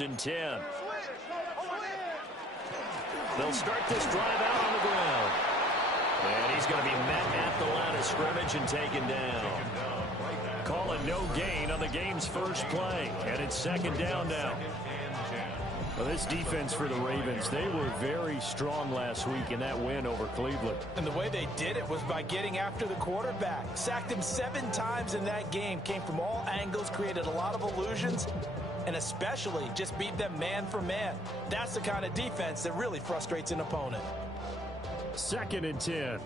and 10. They'll start this drive out on the ground. And he's going to be met at the line of scrimmage and taken down. Call it no gain on the game's first play. And it's second down now. Well, this defense for the Ravens, they were very strong last week in that win over Cleveland. And the way they did it was by getting after the quarterback. Sacked him 7 times in that game. Came from all angles, created a lot of illusions, and especially just beat them man for man. That's the kind of defense that really frustrates an opponent. Second and 10.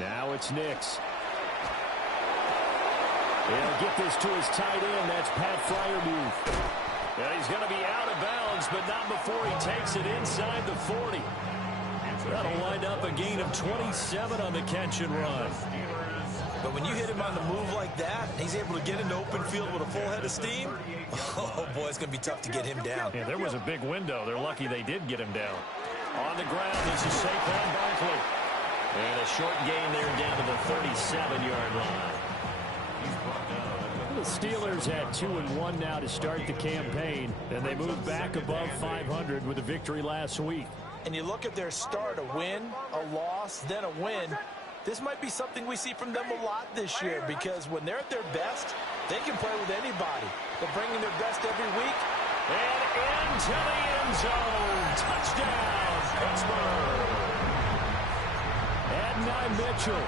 Now it's Nix. He'll get this to his tight end. That's Pat Freiermuth. And he's going to be out of bounds, but not before he takes it inside the 40. That'll wind up a gain of 27 on the catch and run. But when you hit him on the move like that, he's able to get into open field with a full head of steam. Oh, boy, it's going to be tough to get him down. Yeah, there was a big window. They're lucky they did get him down. On the ground, this is Saquon Barkley. And a short gain there down to the 37-yard line. The Steelers had 2-1 now to start the campaign, and they moved back above 500 with a victory last week. And you look at their start, a win, a loss, then a win. This might be something we see from them a lot this year, because when they're at their best, they can play with anybody. They're bringing their best every week. And into the end zone. Touchdown, Pittsburgh. Adonai Mitchell,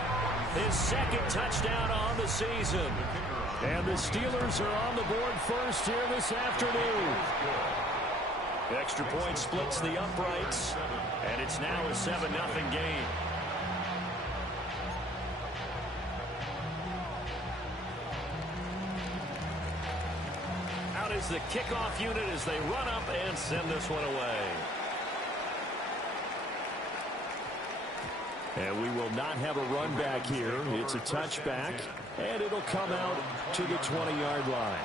his second touchdown on the season. And the Steelers are on the board first here this afternoon. The extra point splits the uprights, and it's now a 7-0 game. Out is the kickoff unit as they run up and send this one away. And we will not have a run back here. It's a touchback, and it'll come out to the 20-yard line.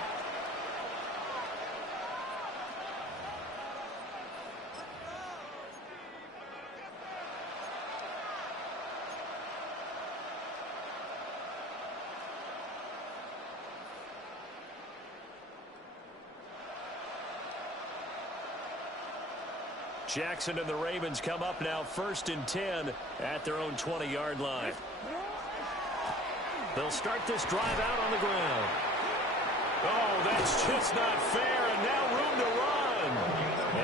Jackson and the Ravens come up now 1st and 10 at their own 20-yard line. They'll start this drive out on the ground. Oh, that's just not fair, and now room to run.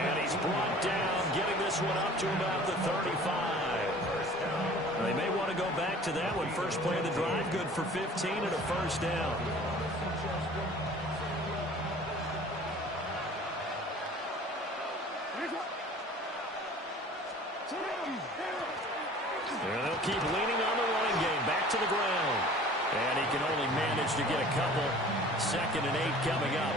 And he's brought down, getting this one up to about the 35. They may want to go back to that one. First play of the drive, good for 15 and a first down. And they'll keep leaning on the running game. Back to the ground. And he can only manage to get a couple. 2nd and 8 coming up.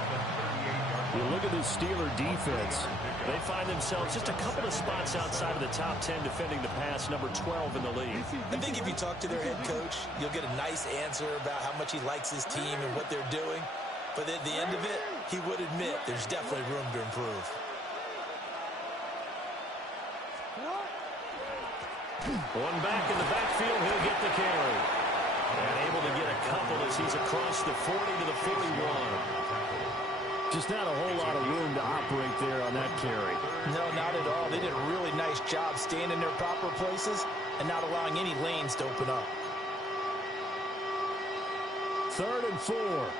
You look at the Steeler defense. They find themselves just a couple of spots outside of the top 10 defending the pass, number 12 in the league. I think if you talk to their head coach, you'll get a nice answer about how much he likes his team and what they're doing. But at the end of it, he would admit there's definitely room to improve. One back in the backfield, he'll get the carry. And able to get a couple as he's across the 40 to the 41. Just not a whole lot of room to operate there on that carry. No, not at all. They did a really nice job staying in their proper places and not allowing any lanes to open up. 3rd and 4.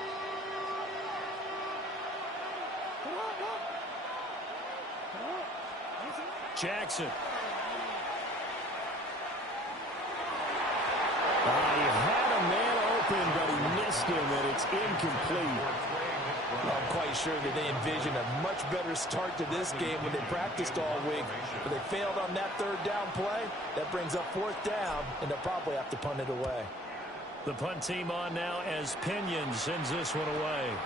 Jackson. He had a man open, but he missed him, and it's incomplete. I'm quite sure that they envisioned a much better start to this game when they practiced all week. But they failed on that 3rd down play. That brings up 4th down, and they'll probably have to punt it away. The punt team on now as Pinion sends this one away.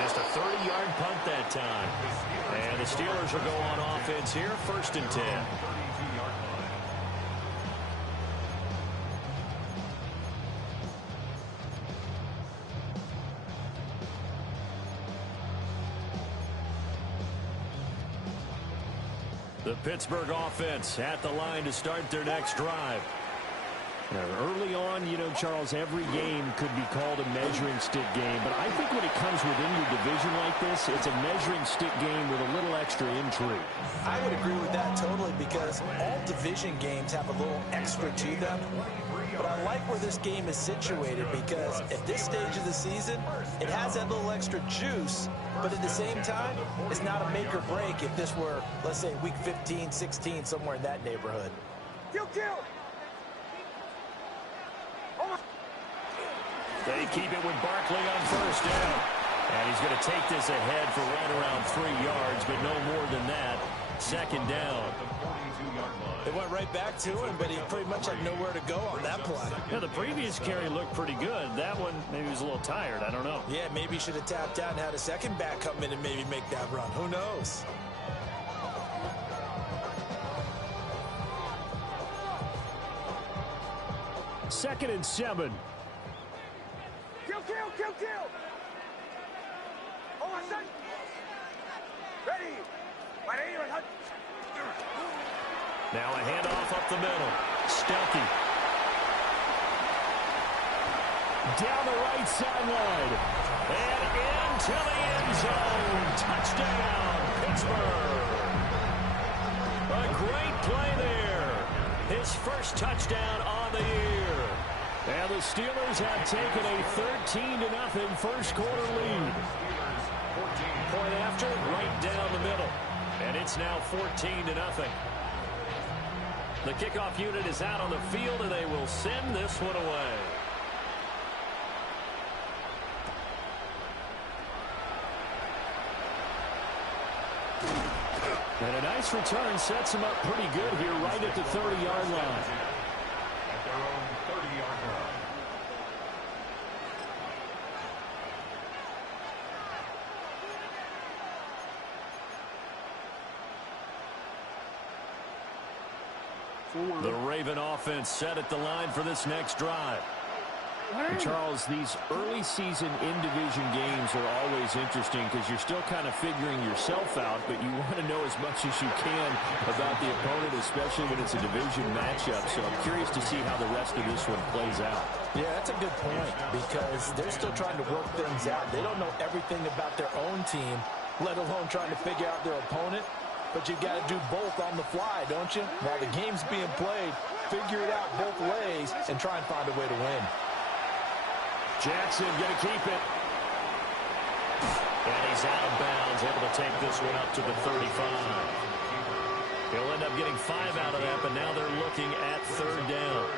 Just a 30-yard punt that time. And the Steelers will go on offense here, 1st and 10. The Pittsburgh offense at the line to start their next drive. Early on, you know, Charles, every game could be called a measuring stick game. But I think when it comes within your division like this, it's a measuring stick game with a little extra intrigue. I would agree with that totally because all division games have a little extra to them. But I like where this game is situated because at this stage of the season, it has that little extra juice. But at the same time, it's not a make or break if this were, let's say, week 15, 16, somewhere in that neighborhood. Kill! They keep it with Barkley on first down. And he's going to take this ahead for right around 3 yards, but no more than that. Second down. They went right back to him, but he pretty much had nowhere to go on that play. Yeah, the previous carry looked pretty good. That one, maybe he was a little tired. I don't know. Yeah, maybe he should have tapped out and had a second back come in and maybe make that run. Who knows? Second and 7. Kill! Oh, my son! Ready! Now a handoff up the middle. Stuckey. Down the right sideline. And into the end zone. Touchdown, Pittsburgh. A great play there. His first touchdown on the year. And the Steelers have taken a 13-0 first quarter lead. Point after, right down the middle. And it's now 14-0. The kickoff unit is out on the field, and they will send this one away. And a nice return sets him up pretty good here right at the 30-yard line. At their own 30-yard line. The Raven offense set at the line for this next drive. And Charles, these early season in-division games are always interesting because you're still kind of figuring yourself out, but you want to know as much as you can about the opponent, especially when it's a division matchup. So I'm curious to see how the rest of this one plays out. Yeah, that's a good point because they're still trying to work things out. They don't know everything about their own team, let alone trying to figure out their opponent. But you've got to do both on the fly, don't you? While the game's being played, figure it out both ways and try and find a way to win. Jackson going to keep it. And he's out of bounds, able to take this one up to the 35. He'll end up getting 5 out of that, but now they're looking at third down.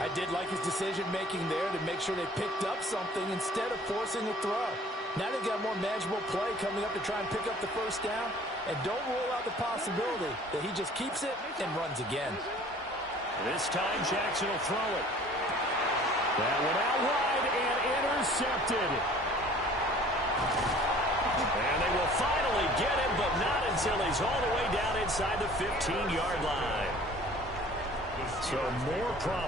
I did like his decision-making there to make sure they picked up something instead of forcing a throw. Now they've got more manageable play coming up to try and pick up the first down. And don't rule out the possibility that he just keeps it and runs again. This time Jackson will throw it. That one out wide and intercepted. And they will finally get him, but not until he's all the way down inside the 15-yard line. So more problems.